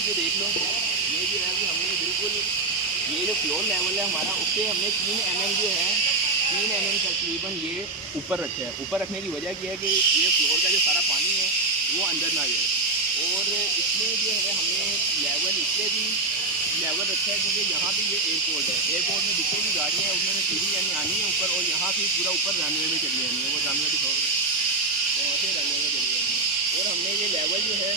अभी जो देख लो, ये जो है हमने बिल्कुल ये जो फ्लोर लेवल है हमारा, उससे हमने 3 mm जो है 3 mm तकरीबन ये ऊपर रखा है। ऊपर रखने की वजह क्या है कि ये फ्लोर का जो सारा पानी है वो अंदर ना जाए। और इसमें जो है हमने लेवल इसलिए भी लेवल रखा है क्योंकि यहाँ पे ये एयरपोर्ट है। एयरपोर्ट में जितनी भी गाड़ियाँ हैं उन्होंने सीधी यानी आनी है ऊपर, और यहाँ से पूरा ऊपर रनवे में चली जानी है। वो रनवे दिखाओ, यहाँ से रनवे में चली जानी है। और हमने ये लेवल जो है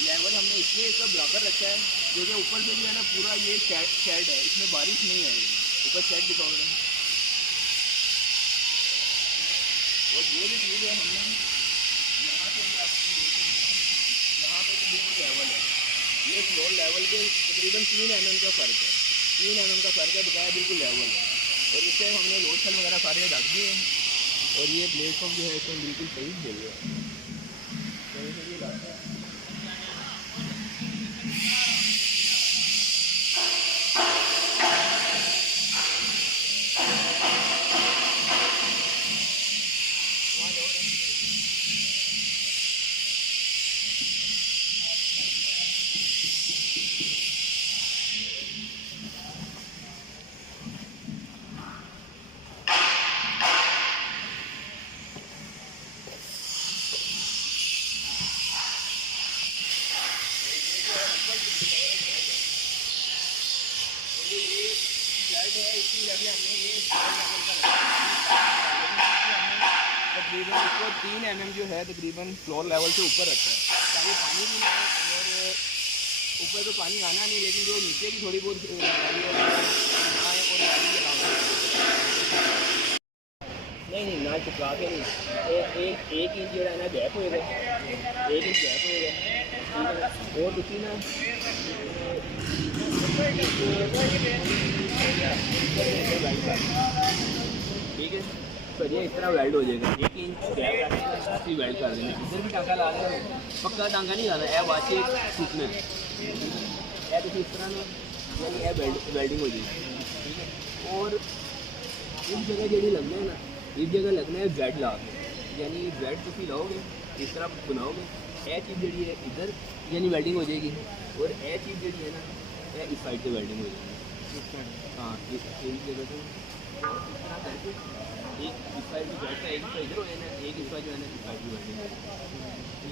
लेवल हमने इसलिए इसका बराबर रखा है क्योंकि ऊपर से जो है ना पूरा ये शेड है, इसमें बारिश नहीं आएगी। ऊपर शेड दिखाओ रहे हैं। और ये भी चीज़ है हमने यहाँ पे यहाँ पे बिल्कुल लेवल है। ये फ्लोर लेवल के तकरीबन 3 mm का फ़र्क है। 3 mm का फ़र्क है, बकाया बिल्कुल लेवल है। और इससे हमने लोड सेल वगैरह सारे रख दिए हैं। और ये प्लेटफॉर्म जो है इसमें बिल्कुल सही दे रही है। तकरीबन इसको 3 mm जो है तकरीबन फ्लोर लेवल से ऊपर रखा है ताकि पानी भी ना आए। और ऊपर तो पानी आना नहीं, लेकिन जो नीचे की थोड़ी बहुत नहीं ना चिपका के नहीं, एक इंच जो है ना गैप होएगा, 1 इंच गैप होएगा। और दूसरी ना ठीक है, सरिया इस तरह वेल्ड हो जाएगा। 1 इंच गैप रखने का वेल्ड कर देना। इधर भी टाँका ला देना, पक्का टाँका नहीं लाना है, बात टूटना है। तो इस तरह ना वेल्डिंग हो जाएगी। और इस जगह जी लगना है ना, इस जगह लगना है बेड ला के, यानी बेड तुम लाओगे इस तरह बनाओगे, यह चीज़ जी है इधर यानी वेल्डिंग हो जाएगी। और यह चीज़ जी है ना इस साइड से वेल्डिंग हो जाएगी। हाँ, इस जगह से इस तरह करके एक इस साइड में बैठ का एक हिस्सा इधर हो जाना, एक हिस्सा जो है ना इस साइड में वेल्डिंग हो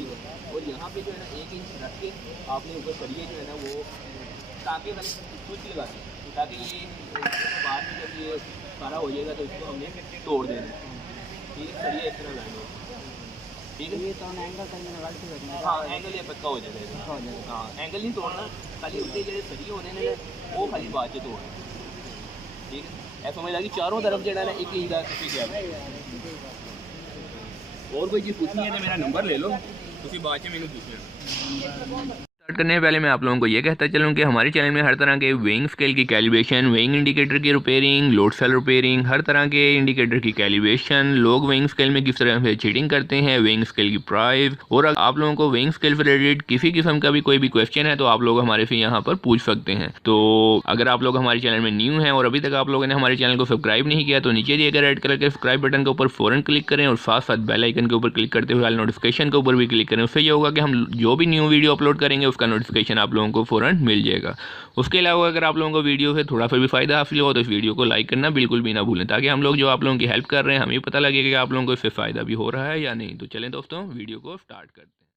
जाएगी। और यहाँ पे जो है ना 1 इंच रख के आपने ऊपर सरिये जो है ना वो ताकि वाले स्विच लगा दें, ताकि ये बाद में जब ये सारा हो जाएगा तो इसको हमने तोड़ देना। ठीक है, सरिया इस तरह बैठ हो, ठीक है। ये तो एंगल करने लगा के रखना। हाँ, एंगल ये पक्का हो जाएगा। हाँ, एंगल नहीं तोड़ना, खाली उसके जो सरिये होने ना वो खाली बाद से तोड़ना। ठीक है, ऐसा समझ लगी चारों तरफ जो है ना 1 इंच का गैप। और कोई चीज़ पूछनी है तो मेरा नंबर ले लो, तुम बाद में मैंने पूछ लेना। स्टार्ट करने से पहले मैं आप लोगों को ये कहता चलूँ कि हमारे चैनल में हर तरह के वेइंग स्केल की कैलिब्रेशन, वेइंग इंडिकेटर की रिपेयरिंग, लोड सेल रिपेयरिंग, हर तरह के इंडिकेटर की कैलिब्रेशन, लोग वेइंग स्केल में किस तरह से चीटिंग करते हैं, वेइंग स्केल की प्राइस, और आप लोगों को वेइंग स्केल से रिलेटेड किसी किस्म का भी कोई भी क्वेश्चन है तो आप लोग हमारे से यहाँ पर पूछ सकते हैं। तो अगर आप लोग हमारे चैनल में न्यू हैं और अभी तक आप लोगों ने हमारे चैनल को सब्सक्राइब नहीं किया तो नीचे दिए गए रेड कलर के सब्सक्राइब बटन के ऊपर फ़ौरन क्लिक करें और साथ साथ बेल आइकन के ऊपर क्लिक करते हुए नोटिफिकेशन के ऊपर भी क्लिक करें। उससे ये होगा कि हम जो भी न्यू वीडियो अपलोड करेंगे उसका नोटिफिकेशन आप लोगों को फ़ौरन मिल जाएगा। उसके अलावा अगर आप लोगों को वीडियो से थोड़ा सा भी फ़ायदा हासिल हो तो इस वीडियो को लाइक करना बिल्कुल भी ना भूलें, ताकि हम लोग जो आप लोगों की हेल्प कर रहे हैं हमें पता लगे कि आप लोगों को इससे फ़ायदा भी हो रहा है या नहीं। तो चलें दोस्तों, वीडियो को स्टार्ट करते हैं।